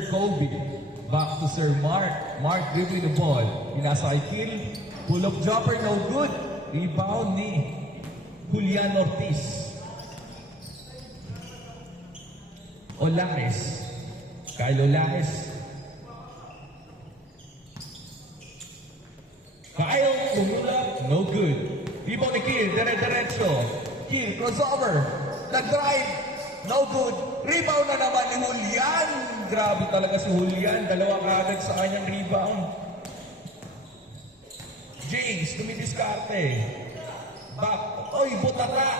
Sir Kobe. Back to Sir Mark. Mark dribbling the ball. Pinasa kay Kill. Pull-up jumper, no good. Rebound ni Julian Ortiz. Olaes. Kyle Olaes. Kyle, pull-up, no good. Rebound ni Kill, dire-diretso. Kill, crossover. Nag-drive, no good. Rebound na naman ni Julian. Grabe talaga si Julian. Dalawa kaagad sa kanyang rebound. James, tumidiskarte. Back. Oy, butata.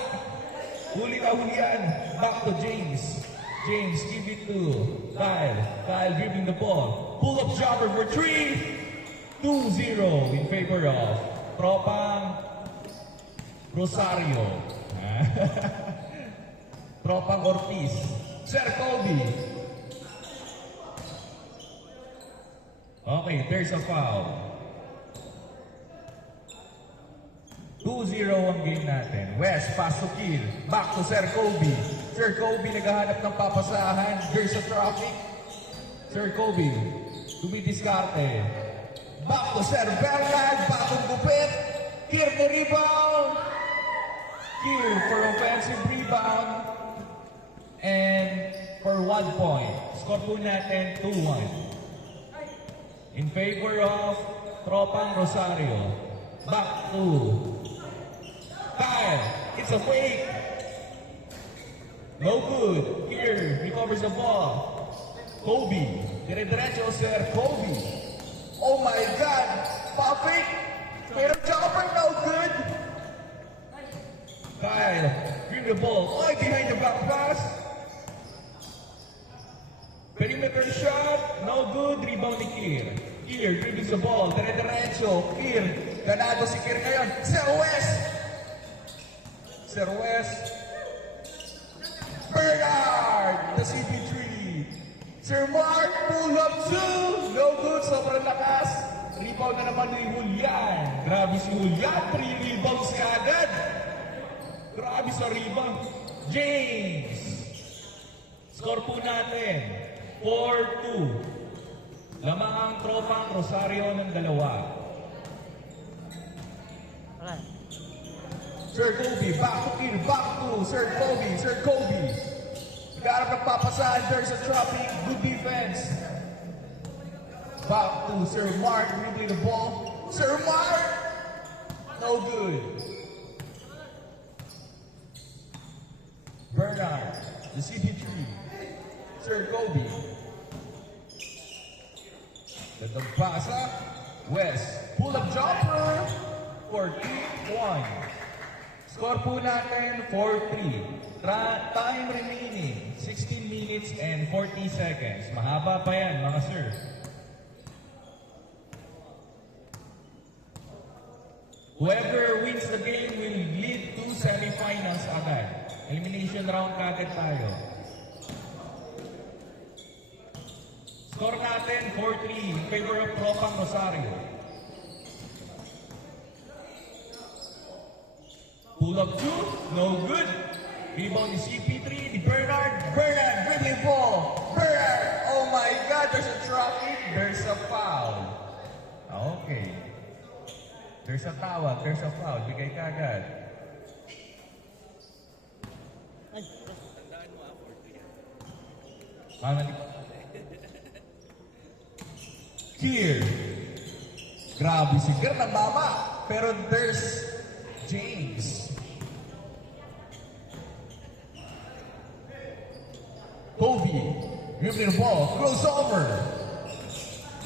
Huli na Julian. Back to James. James, give it to Kyle. Kyle dribbling the ball. Pull-up jumper for 3. 2-0 in favor of Tropang Rosario. Tropang Ortiz. Sir Kobe. Okay, there's a foul. 2-0 ang game natin. West, pass to Kill. Back to Sir Kobe. Sir Kobe naghahanap ng papasahan. There's a traffic. Sir Kobe, tumidiskarte. Back to Sir Bernard. Bagong gupit. Kill the rebound. Kill for offensive rebound. And for 1 point. Score po natin 2-1. In favor of Tropang Rosario. Back to Kyle. It's a fake. No good. Here, recovers the ball. Kobe. Dire-diretso, Sir Kobe. Oh my God. Popping. Pero jumper, no good. Kyle. Bring the ball. Oh, behind the back pass. Perimeter shot. No good. Rebound ni Kier. Kier dribbles the ball. Dire-diretso. Kier. Ganado si Kier ngayon. Sir West. Sir West. Bernard. The CP3. Sir Mark. Pull up 2. No good. Sobrang lakas. Rebound na naman ni Julian. Grabe si Julian. 3 rebounds kaagad. Grabe sa rebound. James. Score po natin. 4-2. Lamang ang Tropang Rosario ng dalawa. Alright. Sir Kobe, back to Kill, back to Sir Kobe, Sir Kobe. Nagkaharap ng papasahan, there's a traffic, good defense. Back to Sir Mark, dribbling the ball. Sir Mark! No good. Bernard, the CP3. Sir Kobe. Gandang pasa. West. Pull-up jumper. 4-3-1. Score po natin 4-3. Time remaining 16 minutes and 40 seconds. Mahaba pa yan, mga sir. Whoever wins the game will lead to semifinals agad. Elimination round kagad tayo. Score natin 4-3 in favor of Tropang Rosario. Pull-up 2, no good. Rebound ni CP3, ni Bernard. Bernard, dribbling ball. Bernard, oh my God, there's a traffic. There's a foul. Okay. There's a tawag, there's a foul. Bigay kagad. Ay, Mama ni... Kier. Grabe si Kier ng mama. Pero there's James. Kobe. Dribbling the ball. Crossover.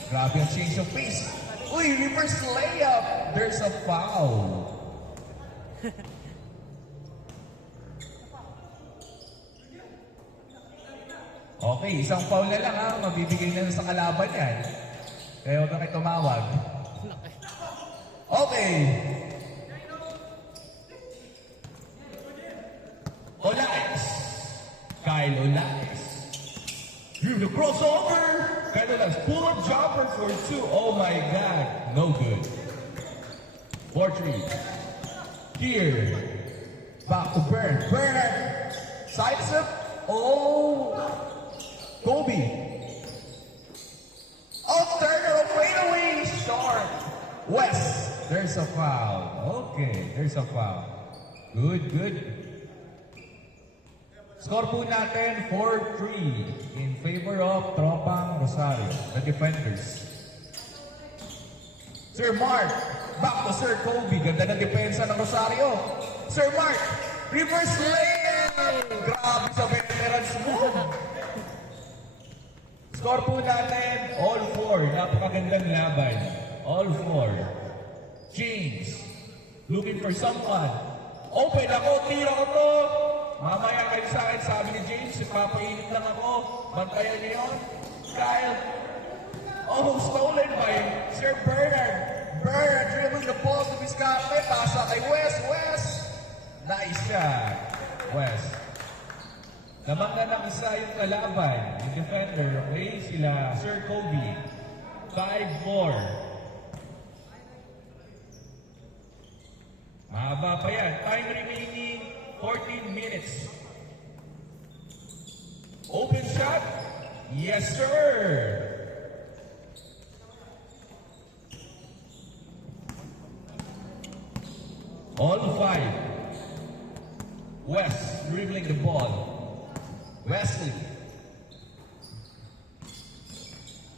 Grabe ang change of pace. Uy, reverse layup. There's a foul. Okay, isang foul na lang ha. Mabibigay na sa kalaban yan. Kaya huwag kang tumawag. Okay. Olaes. Kyle Olaes. Drew the crossover. Kyle Olaes. Pull-up jumper for 2. Oh my God. No good. 4-3. Here. Back to Bern. Bernard. Sides up. Oh. Kobe. West, there's a foul. Okay, there's a foul. Good, good. Score po natin 4-3 in favor of Tropang Rosario, the defenders. Sir Mark, back to Sir Kobe. Ganda ng depensa ng Rosario. Sir Mark, reverse layup! Grabe sa veterans mo. Score po natin, all four. Napakagandang laban. All four. James, looking for someone. Open ako, tira ko to. Mamaya kayo sa akin, sabi ni James, papainit lang ako. Bantayan niyo yun. Kyle, oh, stolen by Sir Bernard. Bernard dribbling the ball to Vizcarra. Pasa kay West. West. Nice shot. West. Lamang na ng isa yung kalaban. Yung defender, okay? Sila Sir Kobe. 5-4. Mahaba pa yan. Time remaining 14 minutes. Open shot. Yes, sir. All five. West dribbling the ball. Wesley.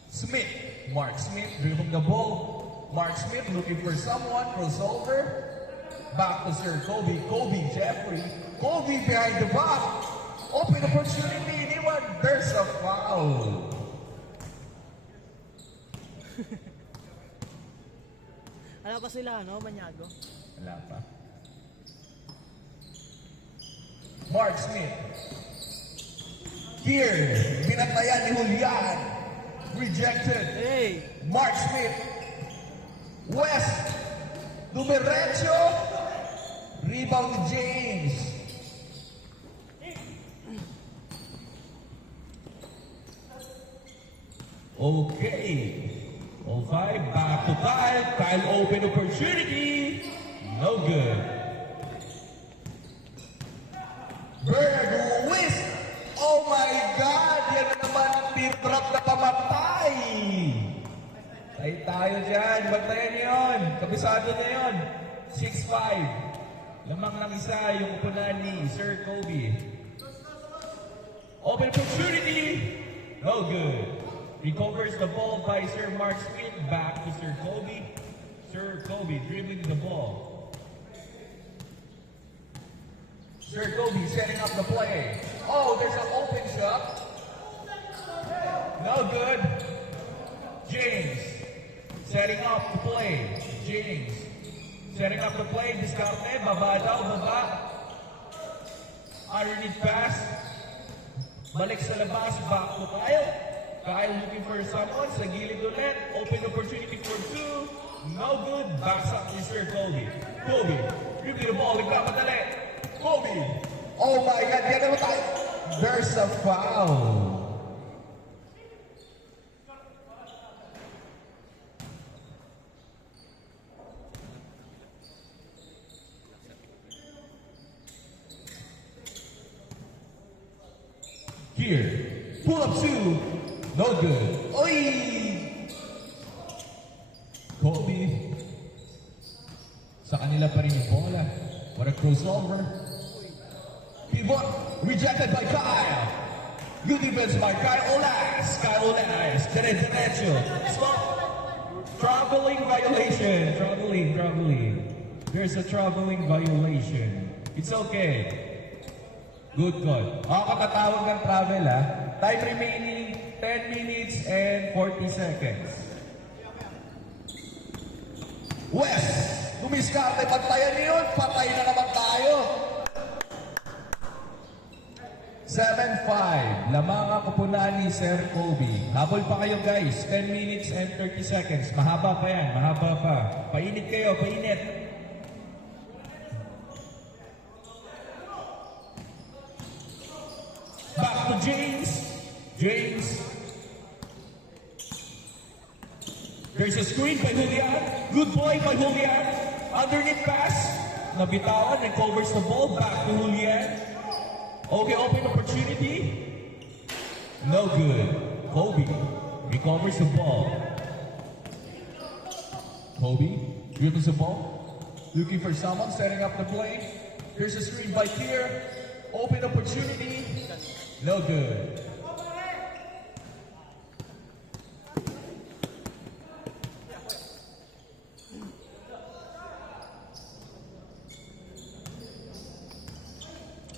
Smith. Mark Smith dribbling the ball. Mark Smith looking for someone. Crossover. Back to Sir Kobe. Kobe Jeffrey. Kobe behind the back. Open opportunity. Anyone? There's a foul. Ano pa sila, no? Banyago. Wala pa. Mark Smith. Here, binatayan ni Julian. Rejected. Hey! Mark Smith. West. Dumiretso. Rebound ni James. Okay. 05, back to Kyle. Kyle open opportunity. No good. Bernard Lewis. Oh my God! Yan na naman ang team drop na pamatay. Tayo dyan. Bantayan niyo yun. Kabisado na yun. 6-5. Lamang ng isa yung upunan ni Sir Kobe. Open opportunity. No good. Recovers the ball by Sir Mark Smith. Back to Sir Kobe. Sir Kobe dribbling the ball. Sir Kobe setting up the play. Oh, there's an open shot. No good. James setting up the play. James setting up the play. Discarte. Baba daw. Baba. Underneath pass. Balik sa labas. Back to Kyle. Kyle looking for someone. Sa gilid ulit. Open opportunity for two. No good. Backs up to Sir Kobe. Kobe. Dribbling the ball. Nagpapadali. Kobe. Oh my God. Yan naman tayo. There's a foul. Here. Pull up two. No good. Oy! Kobe. Sa kanila pa rin yung bola. What a crossover. Pivot. Rejected by Kyle. Good defense by Kyle Olas. Kyle Olas. Diretso. Stop. Traveling violation. Traveling. There's a traveling violation. It's okay. Good call. Katatawag ng travel ha. Time remaining 10 minutes and 40 seconds. West! Dumiskarte, pantayan niyo. Patay na naman tayo. 7-5. Lamang ang kupunan ni Sir Kobe. Habol pa kayo guys. 10 minutes and 30 seconds. Mahaba pa yan. Mahaba pa. Painit kayo. Painit. Back to James. James. There's a screen by Julian. Good boy by Julian. Underneath pass. Nabitawan and covers the ball. Back to Julian. Okay, open opportunity. No good. Kobe recovers the ball. Kobe. Dribbles the ball. Looking for someone, setting up the play. Here's a screen by Kier. Open opportunity. No good.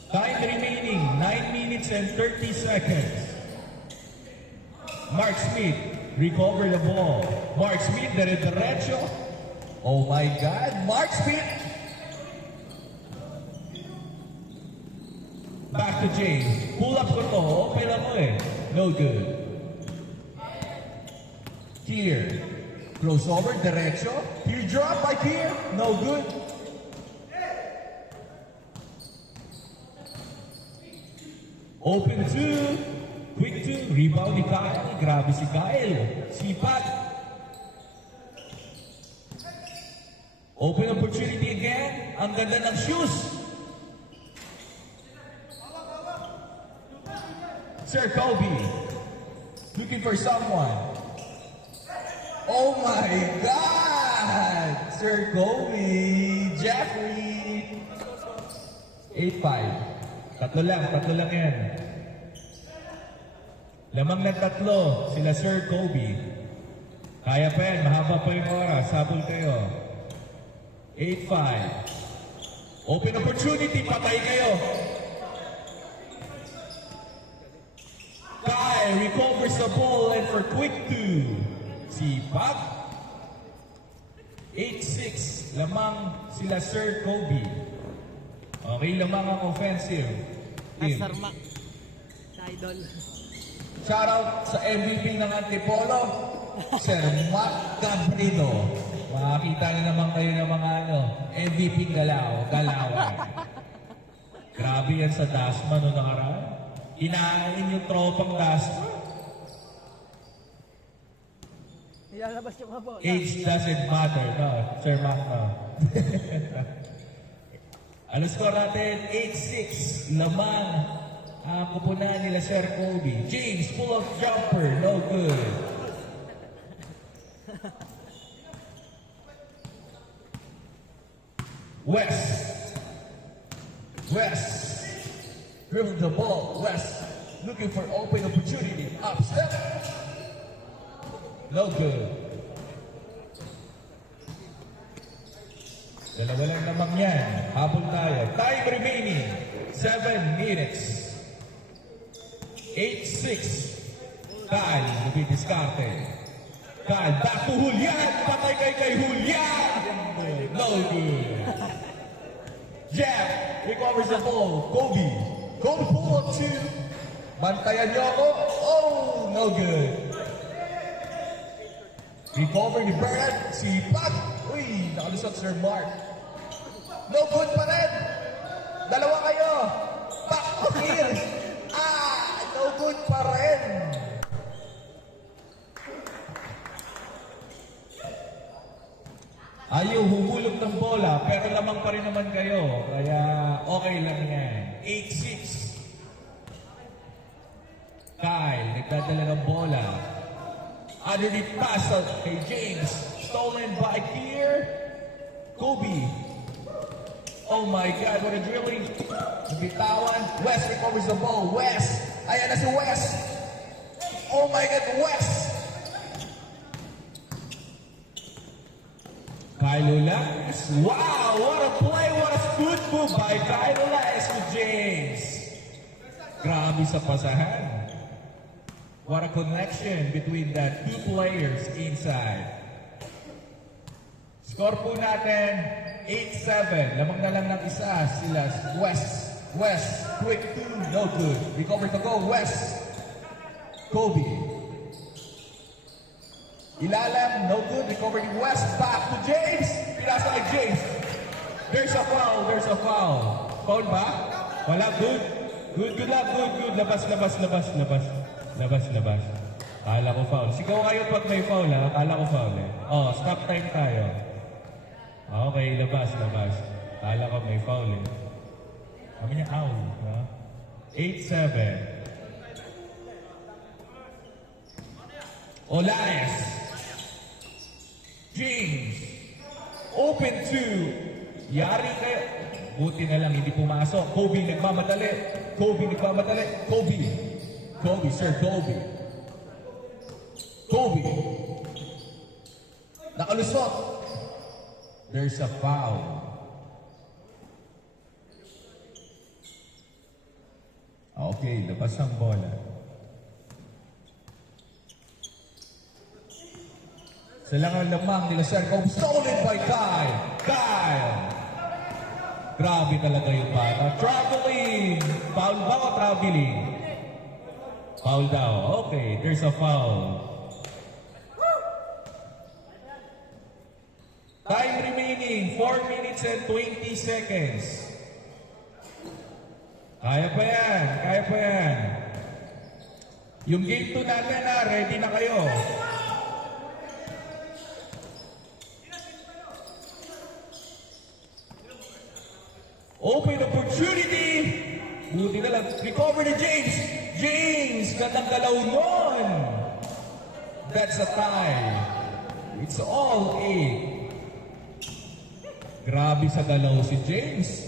Time remaining, 9 minutes and 30 seconds. Mark Smith, recover the ball. Mark Smith, derecho. Oh my God, Mark Smith. Back to James. Pull up ko to, okay lang mo eh. No good. Here, crossover, derecho. Here drop by here, no good. Open two. Quick two. Rebound ni Kyle. Grabe si Kyle. Sipag. Open opportunity again. Ang ganda ng shoes. Sir Kobe. Looking for someone. Oh my God! Sir Kobe. Jeffrey. 8-5. Tatlo lang yan. Lamang ng tatlo, sila Sir Kobe. Kaya pa yan, mahaba pa yung oras. Sabol kayo. 8-5. Open opportunity, patay kayo. Kyle recovers the ball and for quick two. Si Pop. 8-6. Lamang sila Sir Kobe. Okay, lamang ang offensive team. Sir Mac. Sa idol. Shoutout sa MVP ng Antipolo, Sir Mac Cabrino. Makakita na naman kayo ng mga MVP galawan. Grabe yan sa Dasma noong nakaraan. Inain yung tropang Dasma. Ilalabas yung mga bola. Age doesn't matter, no? Sir Mac, no? Ano score natin? 8-6. Lamang ang kupunan nila Sir Kobe. James, full of jumper. No good. West. Dribble the ball. West. Looking for open opportunity. Up step. No good. Dalawa lang naman yan. Habol tayo. Time remaining. 7 minutes. 8-6. Kyle, lumidiskarte. Kyle, back to Julian. Patay kay Julian. No good. Jeff recovers the ball. Kobe pull up two. Bantayan niyo ako. Oh, no good. Recover ni Brad. Si Pat. Uy, nakalusot Sir Mark. No good pa rin. Dalawa kayo. Back to kill. No good pa rin. Ayaw humulog ng bola, pero lamang pa rin naman kayo. Kaya okay lang yan. 8-6. Kyle, nagdadala ng bola. Underneath pass out kay James. Stolen by Kier. Kobe. Oh my God, what a drilling. Nabitawan. West recovers the ball. West. Ayan na si West. Oh my God, West. Kyle Ulas. Wow, what a play. What a good move by Kyle Ulas with James. Grabe sa pasahan. What a connection between the two players inside. Score po natin, 8-7. Lamang na lang ng isa sila, West, quick two, no good. Recover to go, West. Kobe. Ilalam, no good. Recover ni West, back to James. Pinasa kay James. There's a foul. Foul ba? Wala, good. Good. Labas. Akala ko foul. Sigaw kayo pag may foul, ha? Akala ko foul, eh. Oh, stop time tayo. Okay, labas. Akala ko may foul, eh. Sabi niya, ow. Ha? 8-7. Olaes. James. Open 2. Yari kayo. Buti na lang, hindi pumasok. Kobe nagmamadali. Kobe nagmamadali. Kobe. Kobe, Sir Kobe. Kobe. Nakalusot. There's a foul. Okay, labas ang bola. Sila ang lamang nila Sir Kobe. Stolen by Kyle. Kyle. Grabe talaga yung bata. Traveling. Foul ba o traveling? Foul daw. Okay, there's a foul. Time remaining, 4 minutes and 20 seconds. Kaya pa yan, kaya pa yan. Yung game 2 natin na, ready na kayo. Open opportunity. Buti na lang. Recover ni James. James, gandang galaw nun. That's a tie. It's all 8. Grabe sa galaw si James.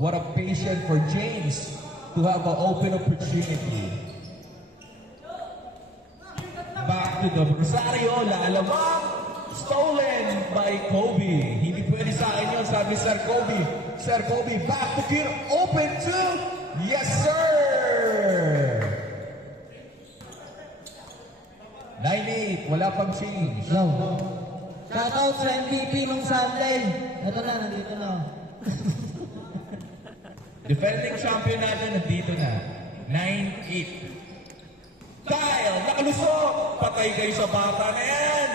What a patient for James to have an open opportunity. Back to the Rosario, laalamang. Stolen by Kobe. Hindi pwede sa akin yun, sabi Sir Kobe. Sir Kobe, back to gear. Open 2. Yes, sir. 9-8. Wala pang change. Go. Shoutout sa MVP nung Sunday. Ito na, nandito na. Defending champion natin, nandito na. 9-8. Kyle, nakalusok. Patay kayo sa bata na yan.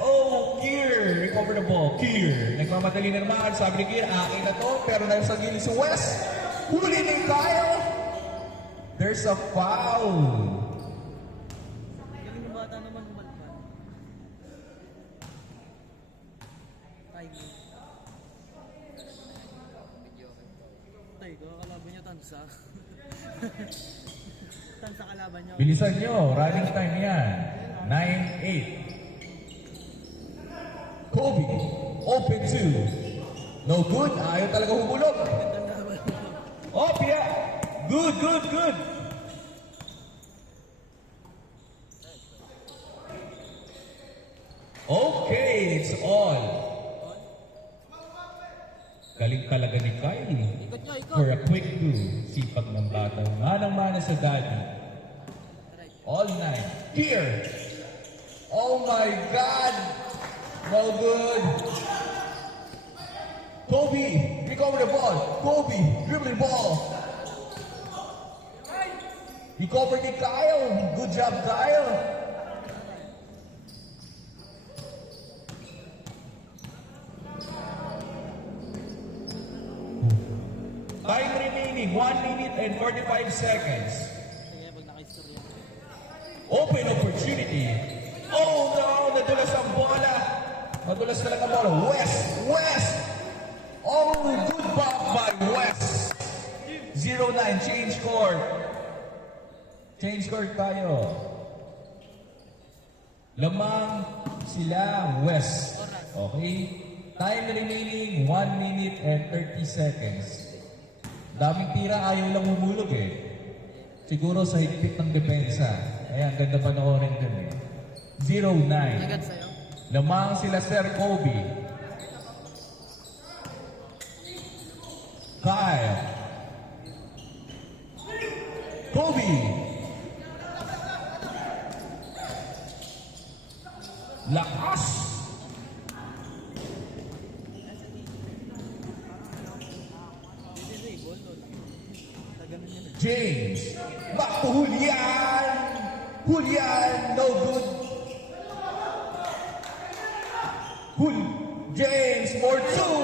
Oh, Kier. Recover the ball. Kier. Nagmamadali na naman. Sabi ni Kier, akin na to. Pero nasa gilid si West. Huli ni Kyle. There's a foul. Galing ng bata naman humalpan. Tay, kakalaban niyo tansa. Tansa kalaban niyo. Bilisan nyo. Running time yan. 9-8. Kobe. Open 2. No good. Ayaw talaga humulog. Oh, Pia. Good, good, good. Okay, it's all. Galing talaga ni Kylie. For a quick two. Sipag ng bata. Manang-mana sa daddy. All night. Here. Oh my God. No good. Kobe. Recover the ball. Kobe. Dribbling ball. Recover ni Kyle. Good job, Kyle. Time remaining, 1 minute and 45 seconds. Open opportunity. Oh no, nadulas ang bola. Nadulas talaga ang bola. West. Oh, good block by West. 0-9, change court. Change court tayo. Lamang sila West. Okay? Time remaining, 1 minute and 30 seconds. Daming tira, ayaw lang humulog eh. Siguro sa higpit ng depensa. Ayan, ganda panoorin dun eh. 0-9. Agad sa'yo. Lamang sila Sir Kobe. Kyle. Kobe. Lakas. James. Back to Julian. Julian, no good. James, more two.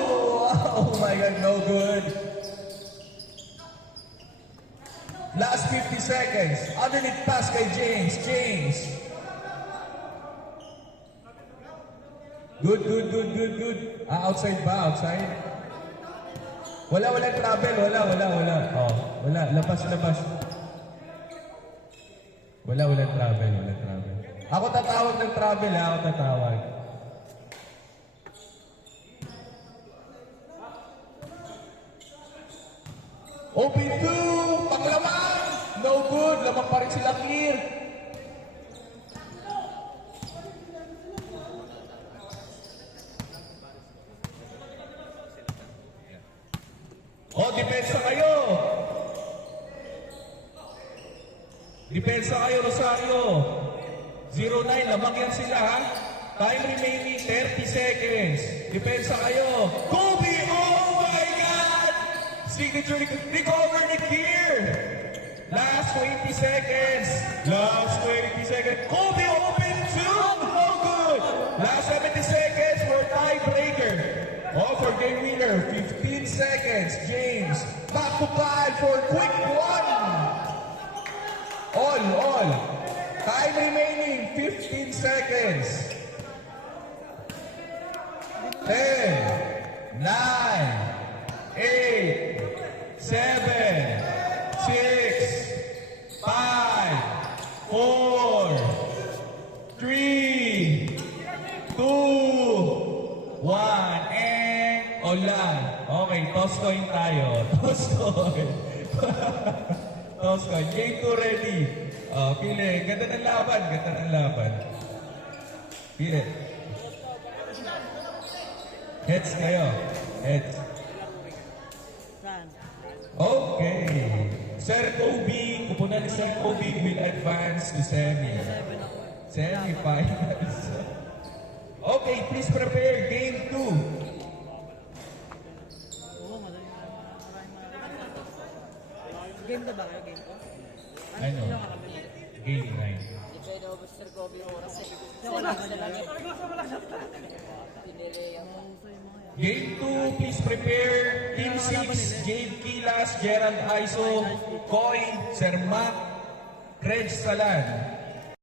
Oh my God, no good. Last 50 seconds. Underneath pass kay James. James. Good. Outside ba? Outside? Wala travel. Wala. Oh, wala. Labas. Wala travel. Ako tatawag ng travel, ha? Ako tatawag. Open 2, panglaman! No good, lamang pa rin sila clear. Depensa kayo! Depensa kayo, Rosario. 0-9, lamang yan sila, ha? Time remaining, 30 seconds. Depensa kayo. Kobe, oh my God! Signature recover ni Kier. Last 20 seconds. Last 20 seconds. Kobe, open 2. No good. Last 70 seconds for tiebreaker. Oh, for game winner, 15 seconds. James, back to 5 for quick one. All. Time remaining, 15 seconds. 10, 9, 8, 7, 6, 5, 4, 3, 2, 1, and ulan. Okay, toss coin tayo. Toss coin. Toss coin. Game 2 ready. Pili. Ganda ng laban. Pili. Heads kayo. Heads. Okay. Sir Kobe, kupunan ni Sir Kobe will advance to semi-finals. Okay, please prepare. Game 2. Game na ba kayo? Game ko? Ano? Game 9. Depende ako sa Sir Kobe oras eh. Wala ka na lang eh. Pinili ako. Game 2, please prepare. Team 6, Jade Kilas, Gerald Aiso, Coy, Sir Mac, Reg Salan.